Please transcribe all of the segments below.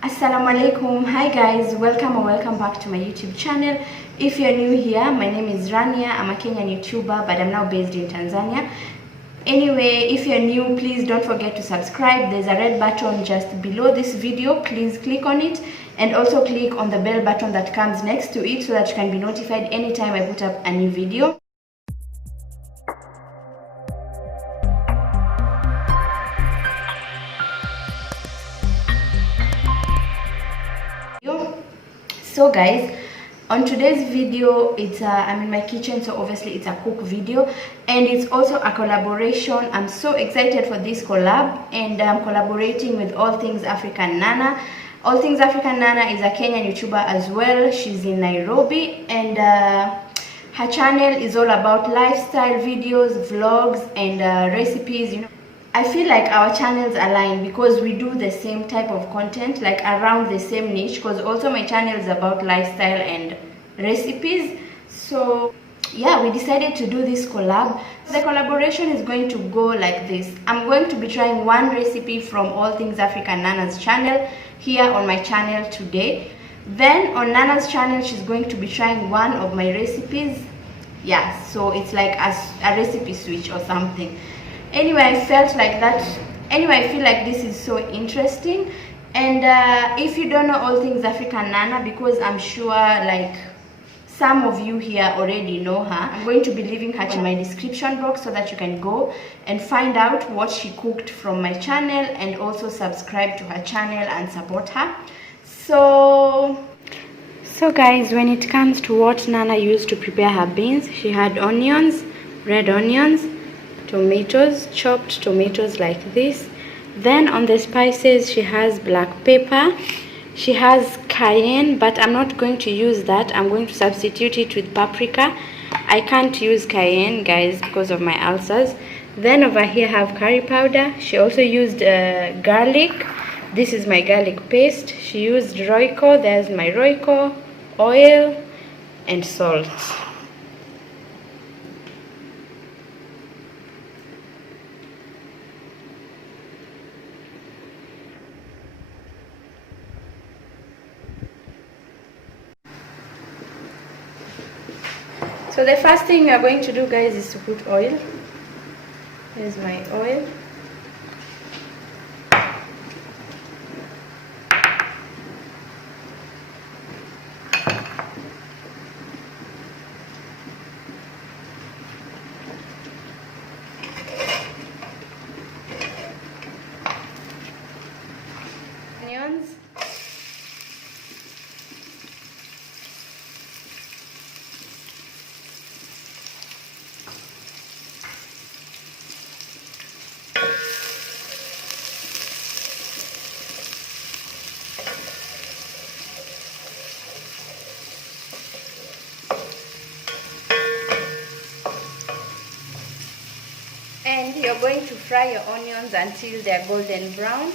Assalamu alaikum. Hi guys, welcome back to my YouTube channel. If you're new here, my name is Rania. I'm a Kenyan YouTuber, but I'm now based in Tanzania. Anyway, if you're new, please don't forget to subscribe. There's a red button just below this video. Please click on it, and also click on the bell button that comes next to it so that you can be notified anytime I put up a new video. So guys, on today's video, I'm in my kitchen, so obviously it's a cook video, and it's also a collaboration. I'm so excited for this collab, and I'm collaborating with All Things African Nana. All Things African Nana is a Kenyan YouTuber as well. She's in Nairobi, and her channel is all about lifestyle videos, vlogs, and recipes. You know, I feel like our channels align because we do the same type of content, like around the same niche, because also my channel is about lifestyle and recipes. So yeah, we decided to do this collab. The collaboration is going to go like this. I'm going to be trying one recipe from All Things African Nana's channel here on my channel today. Then on Nana's channel, she's going to be trying one of my recipes. Yeah, so it's like a recipe switch or something. Anyway, I felt like that. Anyway, I feel like this is so interesting. And if you don't know All Things African Nana, because I'm sure like some of you here already know her, I'm going to be leaving her in my description box so that you can go and find out what she cooked from my channel, and also subscribe to her channel and support her. So guys, when it comes to what Nana used to prepare her beans, she had onions, red onions, tomatoes, chopped tomatoes like this. Then on the spices, she has black pepper, she has cayenne, but I'm not going to use that. I'm going to substitute it with paprika. I can't use cayenne, guys, because of my ulcers. Then over here I have curry powder. She also used garlic. This is my garlic paste. She used royco. There's my royco, oil, and salt. So the first thing we are going to do, guys, is to put oil. Here's my oil. Onions. And you're going to fry your onions until they're golden brown.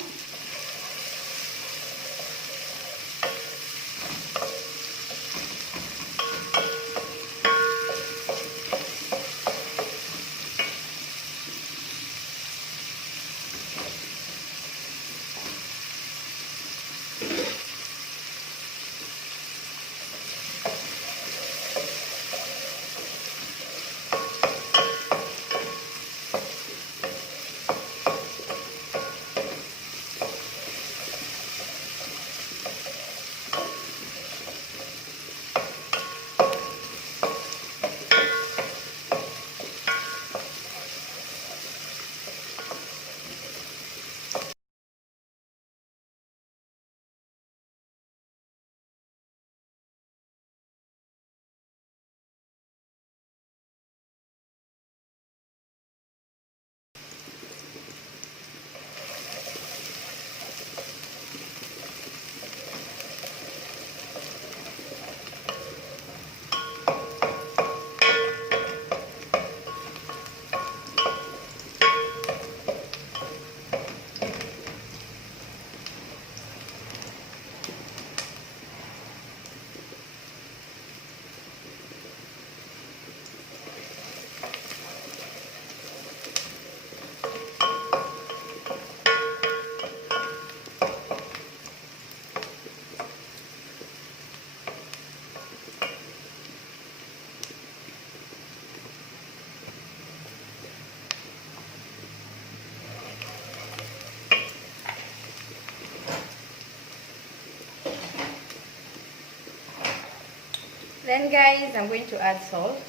Then guys, I'm going to add salt.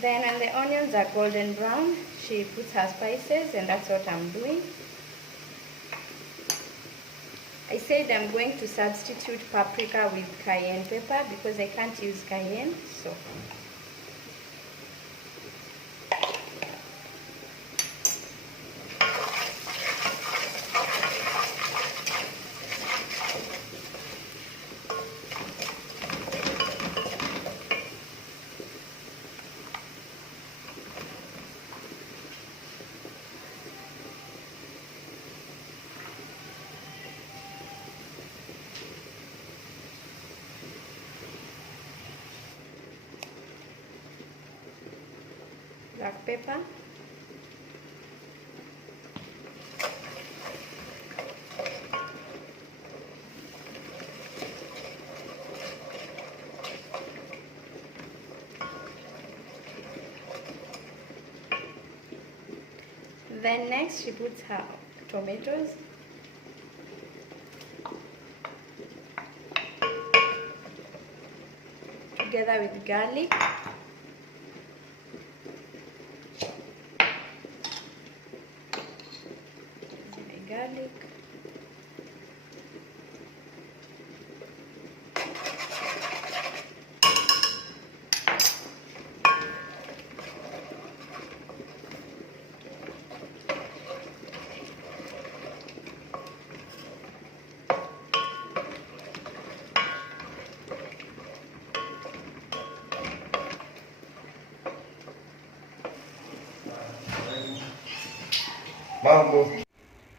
Then when the onions are golden brown, she puts her spices, and that's what I'm doing. I said I'm going to substitute paprika with cayenne pepper because I can't use cayenne, so. Black pepper. Then next she puts her tomatoes. Together with garlic. Garlic. Mambo.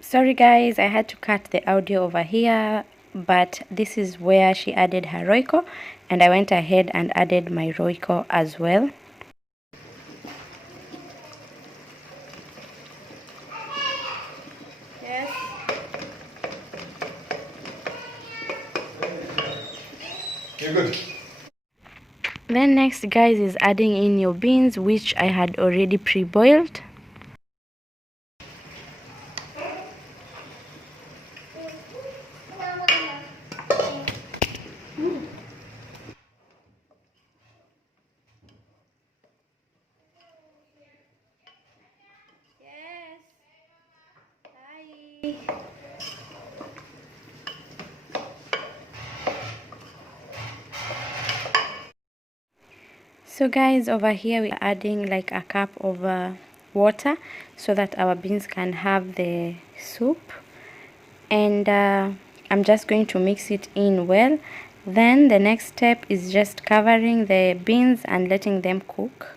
Sorry guys, I had to cut the audio over here, but this is where she added her roiko, and I went ahead and added my roiko as well. Yes. You're good. Then next guys is adding in your beans, which I had already pre-boiled. So guys, over here we're adding like a cup of water so that our beans can have the soup, and I'm just going to mix it in well. Then the next step is just covering the beans and letting them cook.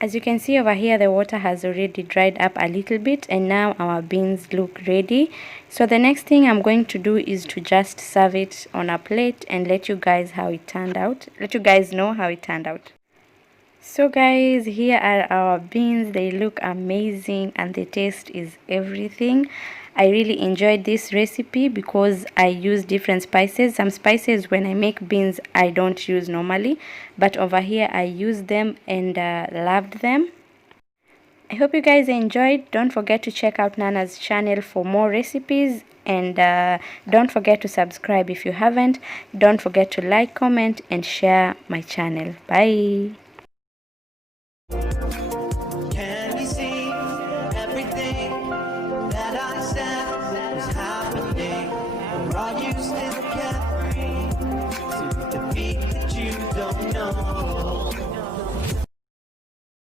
As you can see over here, the water has already dried up a little bit, and now our beans look ready. So the next thing I'm going to do is to just serve it on a plate and let you guys how it turned out. Let you guys know how it turned out. So guys, here are our beans. They look amazing and the taste is everything. I really enjoyed this recipe because I use different spices. Some spices when I make beans I don't use normally, but over here I use them and loved them. I hope you guys enjoyed. Don't forget to check out Nana's channel for more recipes, and don't forget to subscribe if you haven't. Don't forget to like, comment and share my channel. Bye. Can we see everything that I said was happening? Or are you still